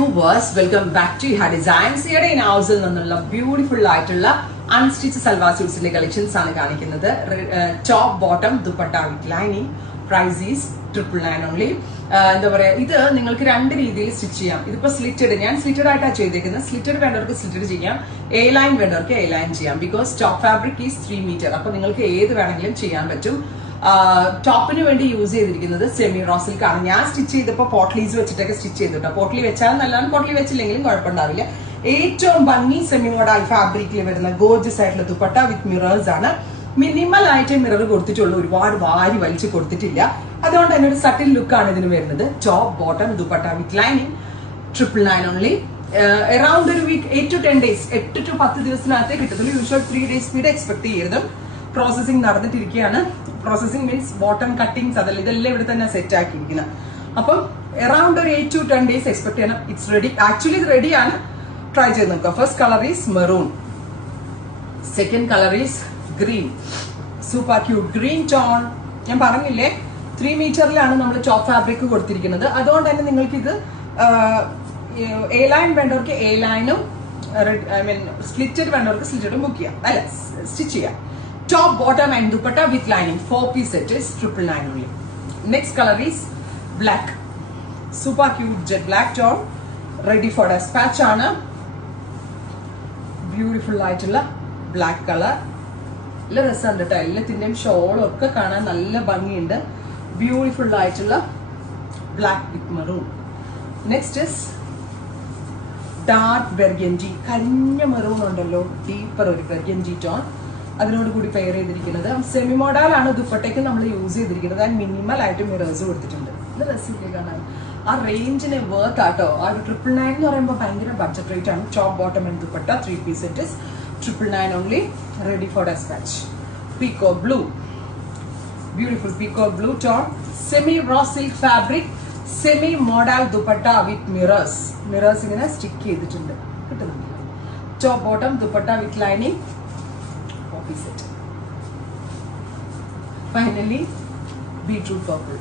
viewers, welcome back to Iha Designs. Here in house നിന്നുള്ള beautiful ആയിട്ടുള്ള unstitched salwar സ്യൂട്ട്സിന്റെ collections ആണ് കാണിക്കുന്നത്. Top bottom dupatta with lining. Price is 999 only. എന്താ പറയാ, ഇത് നിങ്ങൾക്ക് രണ്ട് രീതിയിൽ സ്റ്റിച്ച് ചെയ്യാം. ഇതിപ്പോ സ്ലിറ്റഡ്, ഞാൻ സ്ലിറ്റഡ് ആയിട്ടാണ് ചെയ്തേക്കുന്നത്. സ്ലിറ്റഡ് വേണ്ടവർക്ക് സ്ലിറ്റഡ് ചെയ്യാം, എ ലൈൻ വേണ്ടവർക്ക് എ ലൈൻ ചെയ്യാം. Because top fabric is 3 meter. അപ്പൊ നിങ്ങൾക്ക് ഏത് വേണമെങ്കിലും ചെയ്യാൻ പറ്റും. ടോപ്പിന് വേണ്ടി യൂസ് ചെയ്തിരിക്കുന്നത് സെമി റോ സിൽക്ക് ആണ്. ഞാൻ സ്റ്റിച്ച് ചെയ്തപ്പോൾ പോട്ട്ലീസ് വെച്ചിട്ടൊക്കെ സ്റ്റിച്ച് ചെയ്തിട്ടോ. പോട്ട്ലി വെച്ചാൽ നല്ലതാണ്, പോട്ട്ലി വെച്ചില്ലെങ്കിലും കുഴപ്പമുണ്ടാവില്ല. ഏറ്റവും ഭംഗി സെമി മോഡൽ ഫാബ്രിക്കിൽ വരുന്ന ഗോർജസ് ആയിട്ടുള്ള ദുപ്പട്ട വിത്ത് മിറേഴ്സ് ആണ്. മിനിമൽ ആയിട്ട് മിറർ കൊടുത്തിട്ടുള്ളൂ, ഒരുപാട് വാരി വലിച്ച് കൊടുത്തിട്ടില്ല. അതുകൊണ്ട് തന്നെ ഒരു സട്ടിൽ ലുക്കാണ് ഇതിന് വരുന്നത്. Top bottom dupatta with lining 999 only. Around ഒരു വീക്ക് 8 to 10 days, 8 to 10 ദിവസത്തിനകത്തേ കിട്ടത്തുള്ളൂ. യൂഷ്വൽ 3 days സ്പീഡ് എക്സ്പെക്ട് ചെയ്യരുത്. പ്രോസസിങ് നടന്നിട്ടിരിക്കുകയാണ്. പ്രോസസിങ് മീൻസ് ബോട്ടം കട്ടിങ്സ് അതല്ല, ഇതെല്ലാം ഇവിടെ തന്നെ സെറ്റ് ആക്കിയിരിക്കുന്നത്. അപ്പം അറൌണ്ട് ഒരു 8 to 10 days എക്സ്പെക്ട് ചെയ്യണം. It's ready. ആക്ച്വലി ഇത് റെഡിയാണ്. ട്രൈ ചെയ്ത് നോക്കുക. First colour is maroon, second colour is green. Super cute green tone. ഞാൻ പറഞ്ഞില്ലേ 3 മീറ്ററിലാണ് നമ്മൾ ടോപ്പ് ഫാബ്രിക് കൊടുത്തിരിക്കുന്നത്. അതുകൊണ്ട് തന്നെ നിങ്ങൾക്ക് ഇത് എ ലൈൻ വേണ്ടവർക്ക് എ ലൈനും, ഐ മീൻ സ്ലിറ്റഡ് വേണ്ടവർക്ക് സ്ലിറ്റഡും ബുക്ക് ചെയ്യാം, അല്ല സ്റ്റിച്ച് ചെയ്യാം. Top, bottom and dupatta with lining. 4-piece set is 999 only. Next color is black. Super cute jet black tone. Ready for dispatch ആണ്. ബ്യൂട്ടിഫുൾ ആയിട്ടുള്ള black colour. നല്ല രസമുണ്ട് കേട്ടോ. എല്ലാത്തിൻ്റെയും ഷോളും ഒക്കെ കാണാൻ നല്ല ഭംഗിയുണ്ട്. ബ്യൂട്ടിഫുൾ ആയിട്ടുള്ള black with maroon. Next is dark burgundy. കരിഞ്ഞ മെറൂൺ ഉണ്ടല്ലോ, ഡീപ്പർ ഒരു ബെർഗൻജി ടോൺ. അതിനോട് കൂടി പെയർ ചെയ്തിരിക്കുന്നത് സെമി മോഡലാണ് ദുപ്പട്ടയ്ക്ക് നമ്മൾ യൂസ് ചെയ്തിരിക്കുന്നത്. ആൻഡ് മിനിമൽ ആയിട്ട് മിറേഴ്സ് കൊടുത്തിട്ടുണ്ട്. ഇത് രസമില്ലേ കാണാൻ? ആ റേഞ്ചിന് വർത്ത് ആട്ടോ. ആ ഒരു 999 എന്ന് പറയുമ്പോൾ ഭയങ്കര ബഡ്ജറ്റ് റേറ്റ് ആണ്. Top bottom and dupatta 3-piece set is 999 only. Ready for dispatch. Peacock blue, beautiful peacock blue tone. Semi raw silk fabric, semi modal dupatta with mirrors. Mirrors ഇങ്ങനെ സ്റ്റിക്ക് ചെയ്തിട്ടുണ്ട്, കിട്ടുന്നുണ്ട്. Top bottom dupatta with lining. Finally beetroot purple.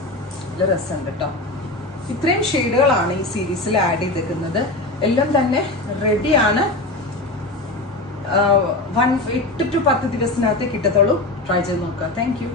നല്ല രസമുണ്ട് കേട്ടോ. ഇത്രയും ഷെയ്ഡുകളാണ് ഈ സീരീസിൽ add ചെയ്തിരിക്കുന്നത്. എല്ലാം തന്നെ റെഡിയാണ്. 8 to 10 ദിവസത്തിനകത്ത് കിട്ടത്തുള്ളൂ. ട്രൈ ചെയ്ത് നോക്കുക. Thank you.